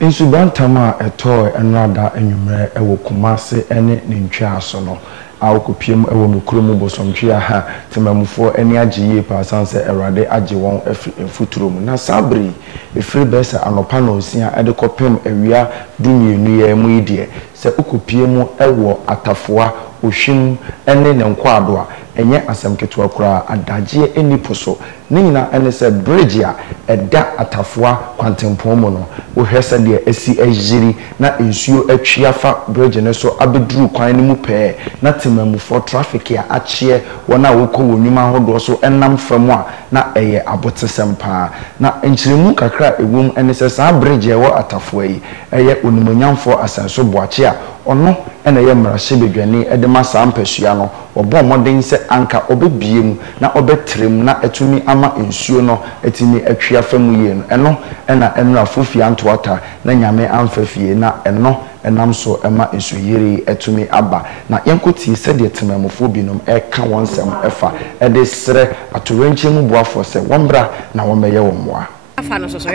Insubantama eto enrada enyumre ewo Kumase ene nintwa so no awokopiem ewo mekromu bosomtwa ha temamufo eni agiye pa sanse erade age won efuturo mu na sabri efiri besa anopa na osia ede kopem awia dumienu ye mu ide se okopiem ewo Atafoa ohwim ene ne nkwado a enye asem ketewa kura adagie eniposo ne nyina ene se bridge a eda Atafoa kwantempon mu no wo hwese de esi ejiri na ensuo atwiafa bridge ne so abeduru kwan ne mu pe na temamufo traffic ya achie wona wokɔ wonwuma hodo so enam fam a na eye abotesempa na enchiremu kakra ewum ene se sa bridge ewo Atafoa yi eye onimonyamfo asanso boache a ono ene ye mrahye bedwane edema sampasua no obo moden se anka obebiem na obetrem na etumi ama ensuo no etimi atwia famu ye no eno ena enra fofia antoata na nyame amfafie na eno enam so ema ensuyere etumi aba na yenkoti se de temamufo binom eka wonsem efa ede sere atorenche mu boafo se wombra na womeye womwa afa no so so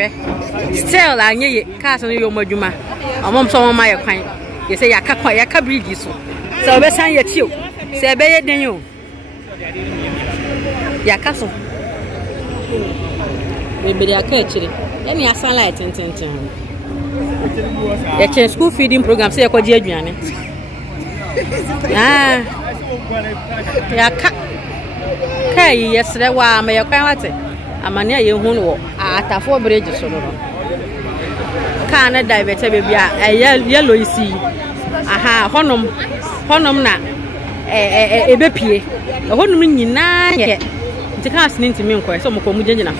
still anye cars no yo madwuma omom so mama ye kwan ye say yakakwa yaka bridge so so be san ye tio se be ye den yo yakaso we be yaka echire eni asan light tenten ye chen school feeding program say yakwaji aduane yaka kai yesre wa ma ye kwan wate amane ye hu no Atafoa bridge so no kana divert baby a yellow isi aha honom na ebepie honom nyina ye ntika asini ntimi nkɔ so moko mu gyegyina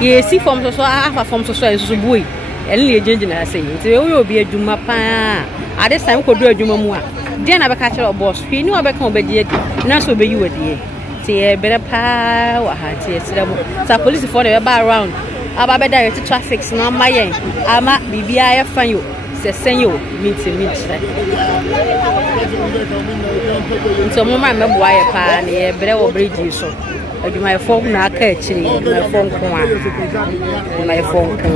ye si form so afa form so so buyi ele le gyegyina say nti we obi adwuma pa ade san ko do adwuma mu a de na beka kire boss fi ni obeka obegye na so obeyi wadie ti e bere pa wa ha ti esira mu sa police for the ba around aba be direct traffic no mayen ama bibia ya fan yo se senyo meet nso mo ma meboa ye pa na ye bere wo bridge so adwuma efo na aka akiri na efo nko a na efo nko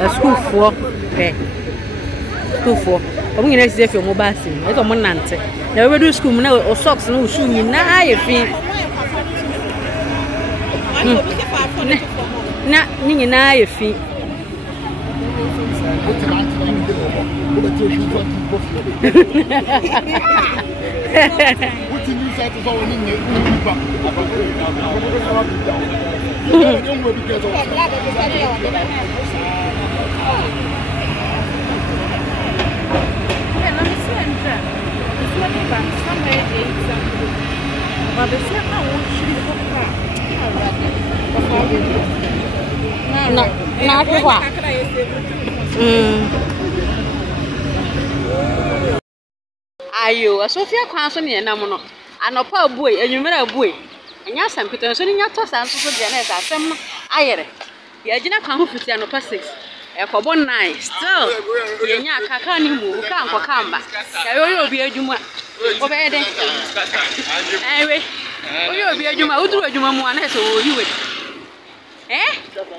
a school for omo nyina si efi omo basi ezo mo nante na we do school na o socks no shoe nyina ye fi na nyina ye fi na kwa ayo asofia kwa so ne nam no anopa abuoi enwumera abuoi enya sampito so nya to sanso so dia na esa asem no ayere ya gina kwa ho fiti anopa 6 ekobo 9 still yenya akaka ni mu ka anko kamba ya yo obi adwuma obede ewe oyo obi adwuma uduru adwuma mu ana so wo hiwe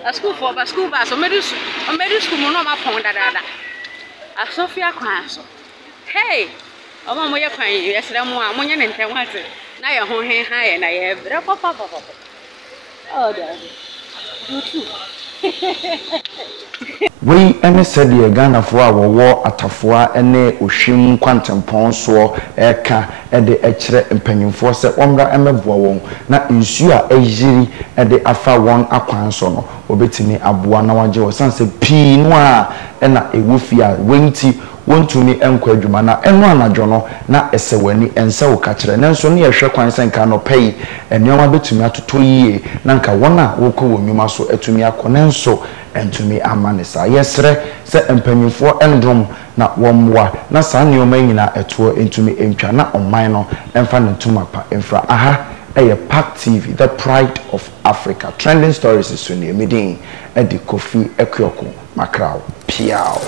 a school for ba school ba so medu school mo no ma pon dada asofia kwa so hey omo mo ye kwan yesere mo a mo nye ne ntem wate na ye ho hen ha ye na ye bre papa oh daddy you too we ene said ye Ghana for a wo Atafoa ene ohwim kwantempon so eka ede ekire mpanyimfo se omra emeboa won na nsu a ejiri ede afa won akwan so no obetimi aboa na wagye wo sanse pii no a ena ewufi a wenti wontumi enkwa adwuma na eno anadwo no na esewani ense wo ka kire nanso ne yehwe kwan senka no pay enoma betumi atoto yie na nka wona wokɔ wonwuma so etumi akonenso entumi amanesa yesre se empanyimfo endrom na womwa na saa neoma nyina eto entumi entwa na oman no emfa ne ntuma pa emfra aha eye Pack TV the pride of Africa trending stories is so near midin edi Kofi Ekyoko Makrao piao